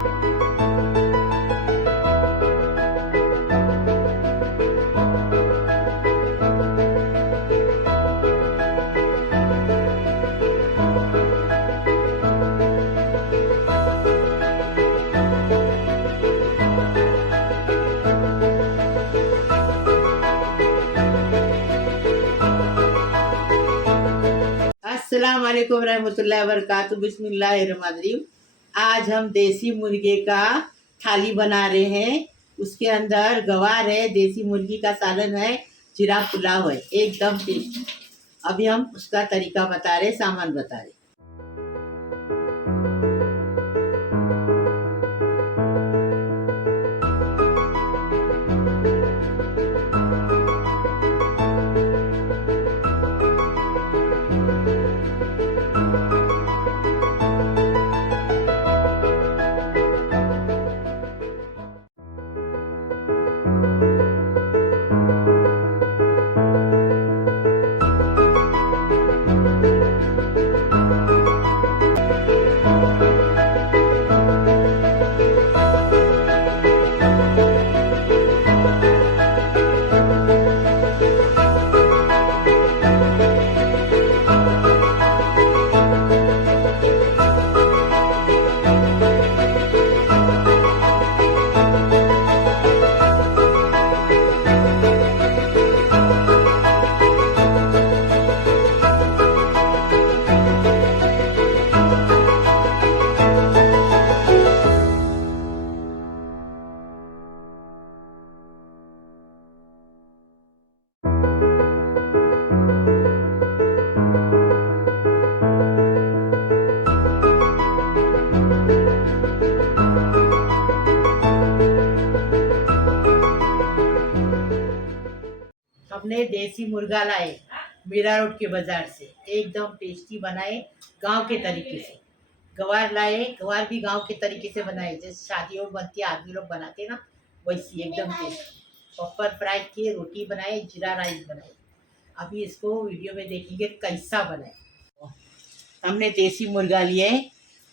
अस्सलाम वालेकुम रहमतुल्लाहि व बरकातुहू। बिस्मिल्लाहिर्रहमानिर्रहीम। आज हम देसी मुर्गे का थाली बना रहे हैं। उसके अंदर गवार है, देसी मुर्गी का सालन है, जीरा पुलाव है, एकदम टेस्टी। अभी हम उसका तरीका बता रहे, सामान बता रहे। हमने देसी मुर्गा लाए मीरा रोड के बाजार से, एकदम टेस्टी बनाए गांव के तरीके से। गवार लाए, गवार भी गांव के तरीके से बनाए, जैसे शादियों में बनती है, आदमी लोग बनाते ना, वैसी एकदम टेस्टी। पॉपर फ्राई किए, रोटी बनाए, जीरा राइस बनाए। अभी इसको वीडियो में देखेंगे कैसा बनाए। हमने देसी मुर्गा लिए।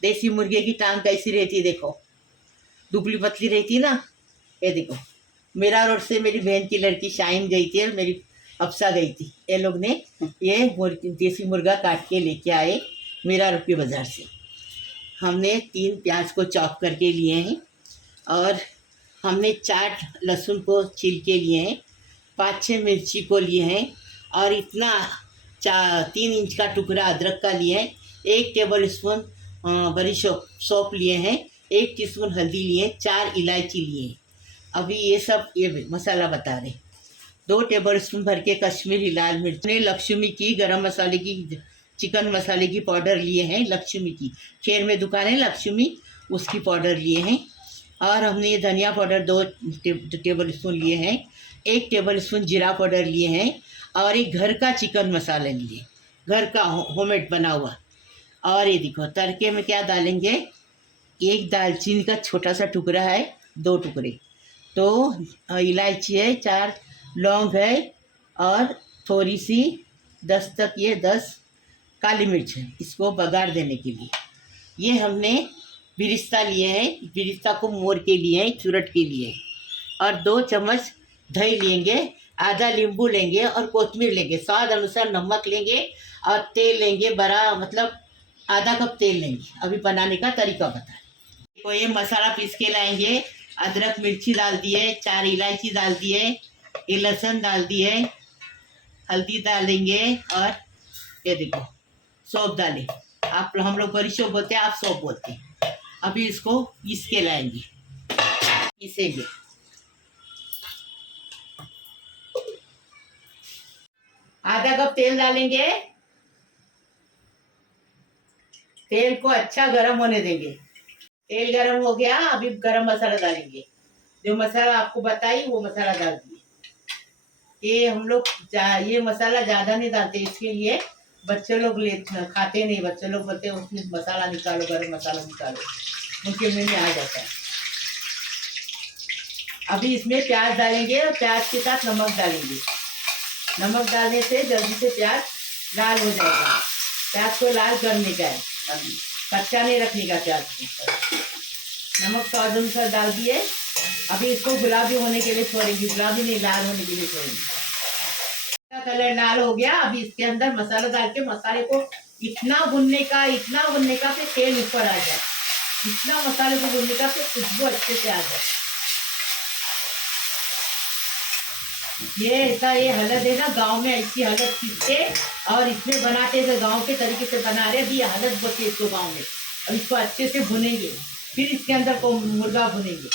देसी मुर्गे की टांग कैसी रहती देखो, दुबली पतली रहती ना। ये देखो, मेरा रोड से मेरी बहन की लड़की शाइन गई थी और मेरी अफसा गई थी। ये लोग ने ये देसी मुर्गा काट के लेके आए मेरा रोड के बाज़ार से। हमने 3 प्याज को चॉप करके लिए हैं और हमने 4 लहसुन को छिल के लिए हैं, 5-6 मिर्ची को लिए हैं और इतना 3 इंच का टुकड़ा अदरक का लिए हैं। 1 टेबल स्पून बड़ी सौंफ लिए हैं, 1 टीस्पून हल्दी लिए, 4 इलायची लिए। अभी ये सब ये मसाला बता रहे। 2 टेबल स्पून भर के कश्मीरी लाल मिर्च ने, लक्ष्मी की गरम मसाले की, चिकन मसाले की पाउडर लिए हैं, लक्ष्मी की खेर में दुकान है लक्ष्मी, उसकी पाउडर लिए हैं। और हमने ये धनिया पाउडर 2 टेबल स्पून लिए हैं, 1 टेबल स्पून जीरा पाउडर लिए हैं और एक घर का चिकन मसाला लिए, घर का होममेड बना हुआ। और ये देखो तड़के में क्या डालेंगे, 1 दालचीनी का छोटा सा टुकड़ा है, 2 टुकड़े, तो इलायची है, 4 लौंग है और थोड़ी सी 10 काली मिर्च है, इसको बघार देने के लिए। ये हमने बिरिस्ता लिए हैं, बिरिस्ता को मोड़ के लिए हैं, चुरट के लिए। और 2 चम्मच दही लेंगे, आधा नींबू लेंगे और कोतमीर लेंगे, स्वाद अनुसार नमक लेंगे और तेल लेंगे, बड़ा मतलब आधा कप तेल लेंगे। अभी बनाने का तरीका बताएं। तो ये मसाला पीस के लाएंगे। अदरक मिर्ची डाल दिए, 4 इलायची डाल दिए, ये लहसुन डाल दिए, हल्दी डालेंगे और ये देखो सौंफ डाले। आप हम लोग बड़ी सौंफ बोलते हैं, आप सौंफ बोलते हैं। अभी इसको पीस के लाएंगे, पीसेंगे। आधा कप तेल डालेंगे, तेल को अच्छा गर्म होने देंगे। तेल गरम हो गया, अभी गरम मसाला डालेंगे। जो मसाला आपको बताई वो मसाला डाल दिए। ये हम लोग ये मसाला ज़्यादा नहीं डालते, इसके लिए बच्चे लोग खाते नहीं। बच्चे लोग बोलते हैं उसमें मसाला निकालो, गरम मसाला निकालो, उनके मुँह में आ जाता है। अभी इसमें प्याज डालेंगे और प्याज के साथ नमक डालेंगे। नमक डालने से जल्दी से प्याज लाल हो जाएगा। प्याज को लाल करने का है, अभी कच्चा नहीं रखने का प्याज को। नमक स्वाद अनुसार डाल दिए। अभी इसको गुलाबी होने के लिए छोड़ेंगे, गुलाबी नहीं लाल होने के लिए छोड़ेंगे। कलर लाल हो गया। अभी इसके अंदर मसाला डाल के मसाले को इतना भुनने का, इतना भुनने का फिर तेल ऊपर आ जाए, इतना मसाले को भुनने का फिर खुशबू अच्छे से आ जाए। ये ऐसा ये हलद है ना, गांव में ऐसी हलद पीसते और इसमें बनाते थे, गांव के तरीके से बना रहे। अभी हलद बोलते हैं इसको गाँव में। अब इसको अच्छे से भुनेंगे, फिर इसके अंदर को मुर्गा भुनेंगे।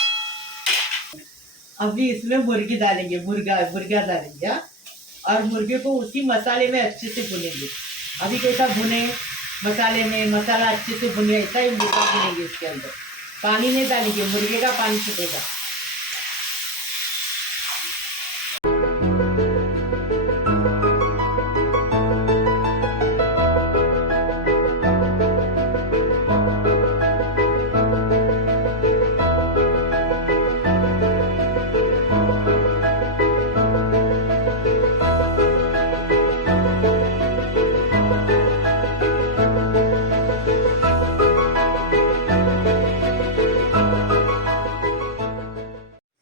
अभी इसमें मुर्गी डालेंगे, मुर्गा डालेंगे। और मुर्गे को उसी मसाले में अच्छे से भुनेंगे। अभी कैसा भुने मसाले में, मसाला अच्छे से भुने, ऐसा ही मुर्गा भुनेंगे। इसके अंदर पानी नहीं डालेंगे, मुर्गे का पानी छूटेगा।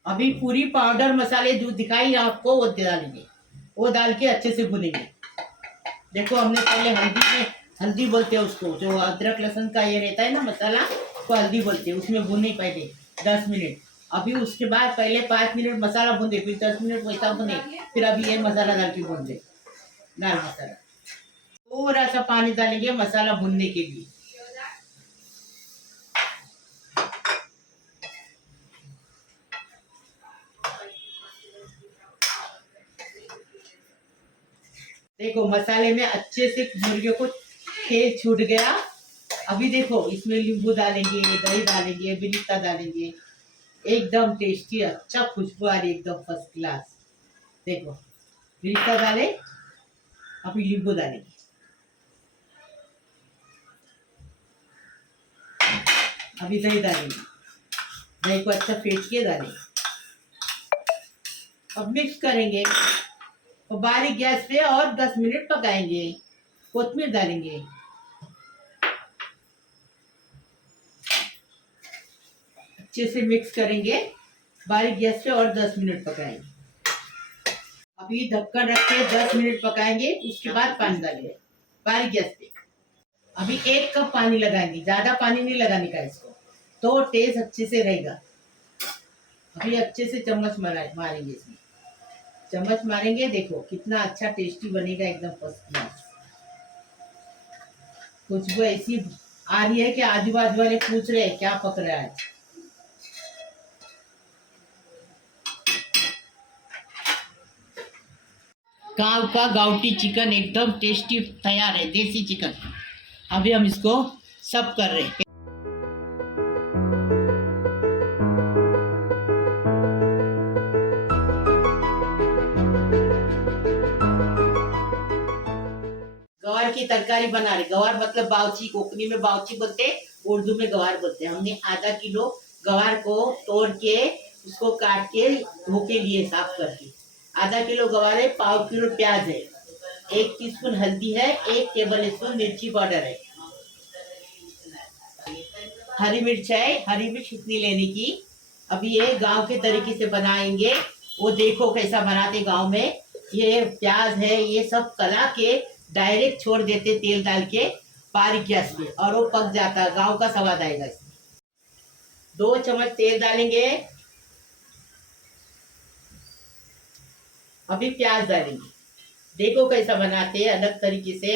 अभी पूरी पाउडर मसाले जो दिखाई आपको वो डालेंगे, वो डाल के अच्छे से भुनेंगे। देखो हमने पहले हल्दी बोलते हैं उसको, जो अदरक लहसुन का ये रहता है ना मसाला, उसको हल्दी बोलते हैं। उसमें भुने पहले 10 मिनट। अभी उसके बाद पहले 5 मिनट मसाला भून फिर 10 मिनट वैसा भुने, फिर अभी ये मसाला डाल के भून दे, लाल मसाला। थोड़ा सा पानी डालेंगे मसाला भुनने के लिए। देखो मसाले में अच्छे से मुर्गे को तेल छूट गया। अभी देखो इसमें नींबू डालेंगे, दही डालेंगे, बिरिस्ता डालेंगे, एकदम टेस्टी, अच्छा खुशबू आ रही, एकदम फर्स्ट क्लास। देखो बिरिस्ता डाले, अभी नींबू डालेंगे, अभी दही डालेंगे, दही को अच्छा फेंट के डालेंगे। अब मिक्स करेंगे और बारीक गैस पे और 10 मिनट पकाएंगे। कोथिमीर डालेंगे, अच्छे से मिक्स करेंगे, बारीक गैस पे और 10 मिनट पकाएंगे। अभी ढक्कन रख के 10 मिनट पकाएंगे, उसके बाद पानी डालेंगे बारीक गैस पे। अभी 1 कप पानी लगाएंगे, ज्यादा पानी नहीं लगाने का इसको, तो टेस्ट अच्छे से रहेगा। अभी अच्छे से चम्मच मारेंगे, इसमें चम्मच मारेंगे। देखो कितना अच्छा टेस्टी बनेगा, एकदम फर्स्ट क्लास। खुशबू ऐसी आ रही है कि आजू बाजू वाले पूछ रहे हैं क्या पक रहा है। गांव का गाउटी चिकन एकदम टेस्टी तैयार है, देसी चिकन। अभी हम इसको सर्व कर रहे हैं। गवार की तरकारी बना रहे। गवार मतलब बावची, कोकनी में बावची बोलते, उर्दू में गवार बोलते हैं। हमने आधा किलो गवार को तोड़ के उसको काट के धो के लिए, साफ करके। आधा किलो गवार है, 1/4 किलो प्याज है, 1 टीस्पून हल्दी है, 1 टेबल स्पून मिर्ची पाउडर है, हरी मिर्च है, हरी मिर्च कितनी लेने की। अभी ये गांव के तरीके से बनाएंगे, वो देखो कैसा बनाते गांव में। ये प्याज है, ये सब कला के डायरेक्ट छोड़ देते तेल डाल के बारीक गैस पे, और वो पक जाता है, गांव का स्वाद आएगा इसमें। 2 चम्मच तेल डालेंगे। अभी प्याज डालेंगे, देखो कैसा बनाते हैं अलग तरीके से,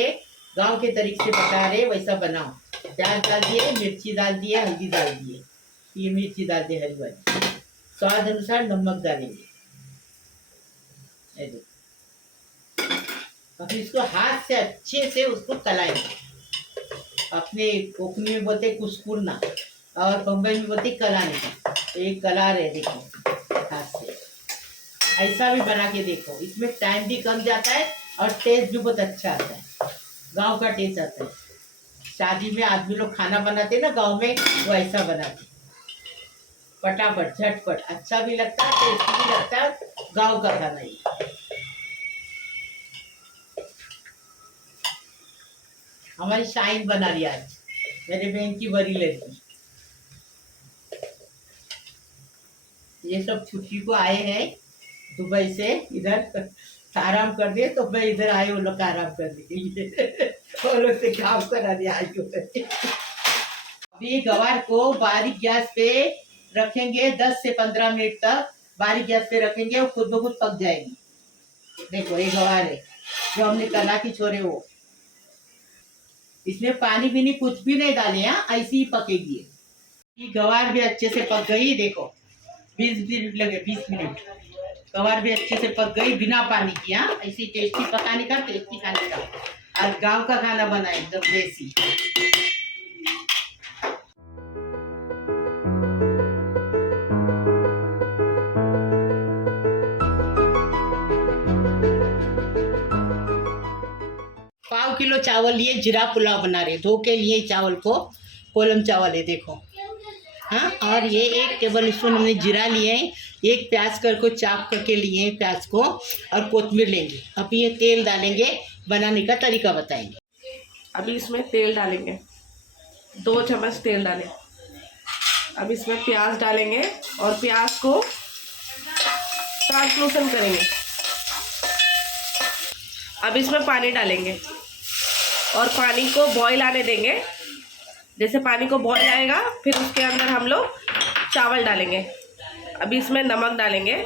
गांव के तरीके से बता रहे वैसा बनाओ। प्याज डाल दिए, मिर्ची डाल दिए, हल्दी डाल दिए, ये मिर्ची डाल दिए हरी वाली, स्वाद अनुसार नमक डालेंगे। अभी इसको हाथ से अच्छे से उसको कलाएंगे। अपने कोकनी में बोलते कुस्कुरना, और बम्बई में बोलते कलाने का। तो ये कला रहे, देखो हाथ से ऐसा भी बना के देखो। इसमें टाइम भी कम जाता है और टेस्ट भी बहुत अच्छा आता है, गांव का टेस्ट आता है। शादी में आदमी लोग खाना बनाते ना गांव में, वो ऐसा बनाते, फटाफट झटपट, अच्छा भी लगता है, टेस्टी भी लगता है, गांव का खाना ही। हमारी शाइन बना रही आज, मेरी बहन की बड़ी लड़की। ये सब छुट्टी को आए हैं दुबई से, इधर आराम कर दिए, तो मैं इधर आई उन लोग का आराम कर दी। वो लोग से काम करा दिया आज को। अभी गवार को बारीक गैस पे रखेंगे 10 से 15 मिनट तक, बारीक गैस पे रखेंगे और खुद ब खुद पक जाएगी। देखो ये गवार है जो हमने कला की छोरे, वो इसमें पानी भी नहीं, कुछ भी नहीं डाले, यहाँ ऐसी ही पकेगी। ये गवार भी अच्छे से पक गई, देखो 20 मिनट लगे, 20 मिनट। गवार भी अच्छे से पक गई बिना पानी की। हाँ, ऐसी टेस्टी पकाने का, टेस्टी खाने का, और गांव का खाना बनाए एकदम देसी। पाव किलो चावल लिए, जीरा पुलाव बना रहे, धो के लिए चावल को, कोलम चावल है देखो। हाँ, और ये 1 टेबल स्पून हमने जीरा लिए हैं, 1 प्याज को चाप करके लिए हैं प्याज को, और कोतमीर लेंगे। अब ये तेल डालेंगे, बनाने का तरीका बताएंगे। अभी इसमें तेल डालेंगे, 2 चम्मच तेल डालें। अब इसमें प्याज डालेंगे और प्याज को ट्रांसलूसेंट करेंगे। अब इसमें पानी डालेंगे और पानी को बॉईल आने देंगे। जैसे पानी को बॉईल आएगा, फिर उसके अंदर हम लोग चावल डालेंगे। अभी इसमें नमक डालेंगे।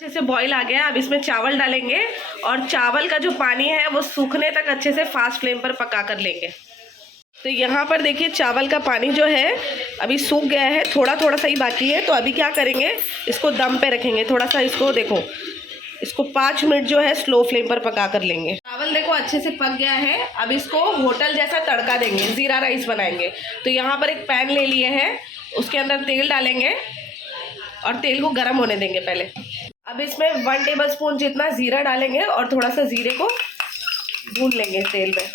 जैसे बॉईल आ गया, अब इसमें चावल डालेंगे और चावल का जो पानी है वो सूखने तक अच्छे से फास्ट फ्लेम पर पका कर लेंगे। तो यहाँ पर देखिए चावल का पानी जो है अभी सूख गया है, थोड़ा थोड़ा सा ही बाकी है। तो अभी क्या करेंगे, इसको दम पे रखेंगे थोड़ा सा, इसको देखो, इसको 5 मिनट जो है स्लो फ्लेम पर पका कर लेंगे। चावल देखो अच्छे से पक गया है। अब इसको होटल जैसा तड़का देंगे, ज़ीरा राइस बनाएंगे। तो यहाँ पर एक पैन ले लिए हैं, उसके अंदर तेल डालेंगे और तेल को गर्म होने देंगे पहले। अब इसमें 1 टेबल स्पून जितना ज़ीरा डालेंगे और थोड़ा सा ज़ीरे को भून लेंगे तेल में।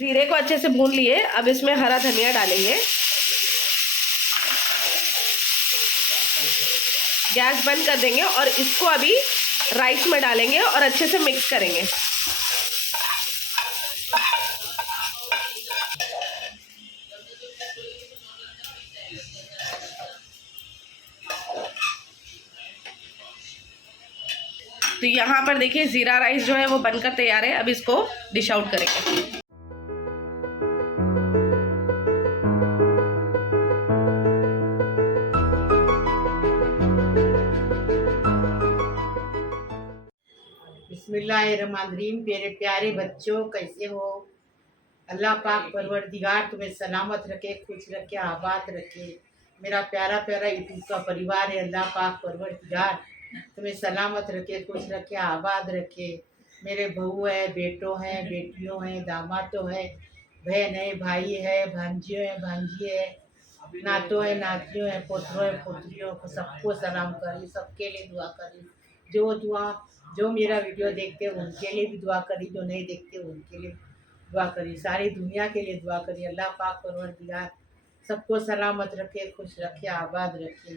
जीरे को अच्छे से भून लिए। अब इसमें हरा धनिया डालेंगे। गैस बंद कर देंगे और इसको अभी राइस में डालेंगे और अच्छे से मिक्स करेंगे। तो यहाँ पर देखिए ज़ीरा राइस जो है वो बनकर तैयार है। अब इसको डिश आउट करेंगे। बिस्मिल्लाहिर्रहमानिर्रहीम। मेरे प्यारे बच्चों, कैसे हो? अल्लाह पाक परवरदिगार तुम्हें सलामत रखे, खुश रखे, आबाद रखे। मेरा प्यारा प्यारा यूट्यूब का परिवार है, अल्लाह पाक परवरदिगार तुम्हें सलामत रखे, खुश रखे, आबाद रखे। मेरे बहू है, बेटों हैं, बेटियों हैं, दामादों हैं, बहन है, भाई है, भांजियों है, भांजी है, नातों है, नातियों है, पोतरों है, पोतरियों को सबको सलाम करी, सबके लिए दुआ करी। जो मेरा वीडियो देखते हैं उनके लिए भी दुआ करी, जो नहीं देखते उनके लिए दुआ करी, सारी दुनिया के लिए दुआ करी। अल्लाह पाक परवरदिगार सबको सलामत रखे, खुश रखे, आबाद रखे,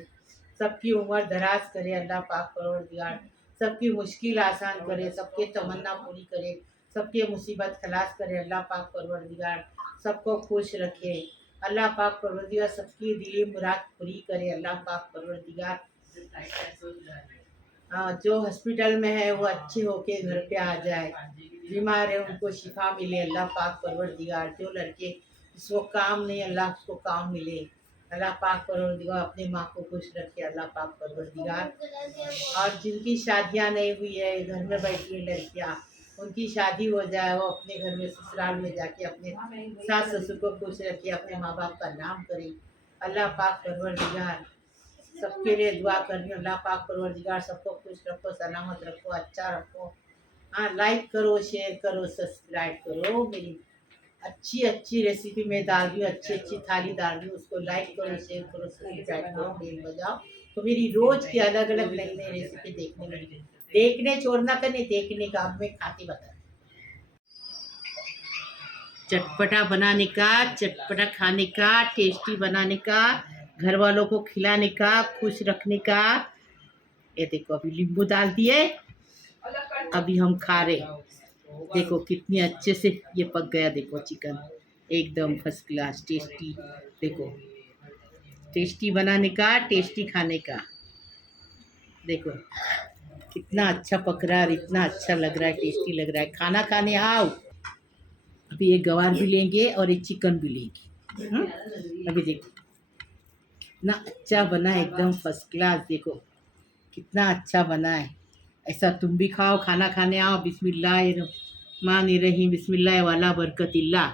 सबकी उम्र दराज करे। अल्लाह पाक परवरदिगार सबकी मुश्किल आसान करे, सबके तमन्ना पूरी करे, सबके मुसीबत खलास करे। अल्लाह पाक परवरदिगार सबको खुश रखे। अल्लाह पाक परवरदिगार सबकी दिली मुराद पूरी करे। अल्लाह पाक परवरदिगार जो हॉस्पिटल में है वो अच्छे होके घर पे आ जाए, बीमार है उनको शिफा मिले। अल्लाह पाक परवरदिगार जो लड़के जिसको काम नहीं, अल्लाह उसको काम मिले। अल्लाह पाक परवरदिगार अपने माँ को खुश रखे। अल्लाह पाक परवरदिगार और जिनकी शादियाँ नहीं हुई है, घर में बैठी है लड़कियाँ, उनकी शादी हो जाए, वो अपने घर में ससुराल में जाके अपने सास ससुर को खुश रखे, अपने माँ बाप का नाम करे। अल्लाह पाक परवरदिगार सबके लिए दुआ करनी। अल्लाह पाक परवरदिगार सबको खुश रखो, सलामत रखो, अच्छा रखो। हाँ, लाइक करो, शेयर करो, सब्सक्राइब करो। मेरी अच्छी अच्छी रेसिपी में डाल रही हूँ, अच्छी अच्छी थाली डाल रही हूँ, उसको लाइक करो, शेयर करो, सब्सक्राइब करो, बेल बजाओ, तो मेरी रोज़ की अलग अलग नई नई रेसिपी देखने मिलेगी। देखने छोड़ना का नहीं, देखने का। अब मैं खाती बता, चटपटा बनाने का, चटपटा खाने का, टेस्टी बनाने का, घर वालों को खिलाने का, खुश रखने का, ये देखो अभी नींबू डाल दिए, अभी हम खा रहे। देखो कितनी अच्छे से ये पक गया, देखो चिकन एकदम फर्स्ट क्लास टेस्टी। देखो टेस्टी बनाने का, टेस्टी खाने का। देखो कितना अच्छा पक रहा है और इतना अच्छा लग रहा है, टेस्टी लग रहा है। खाना खाने आओ। अभी ये गवार भी लेंगे और ये चिकन भी लेंगे। अभी देखो कितना अच्छा बना है, एकदम फर्स्ट क्लास। देखो कितना अच्छा बना है। ऐसा तुम भी खाओ, खाना खाने आओ। बिस्मिल्लाह रहमान रहीम, बिस्मिल्लाह वाला बरकतिल्ला।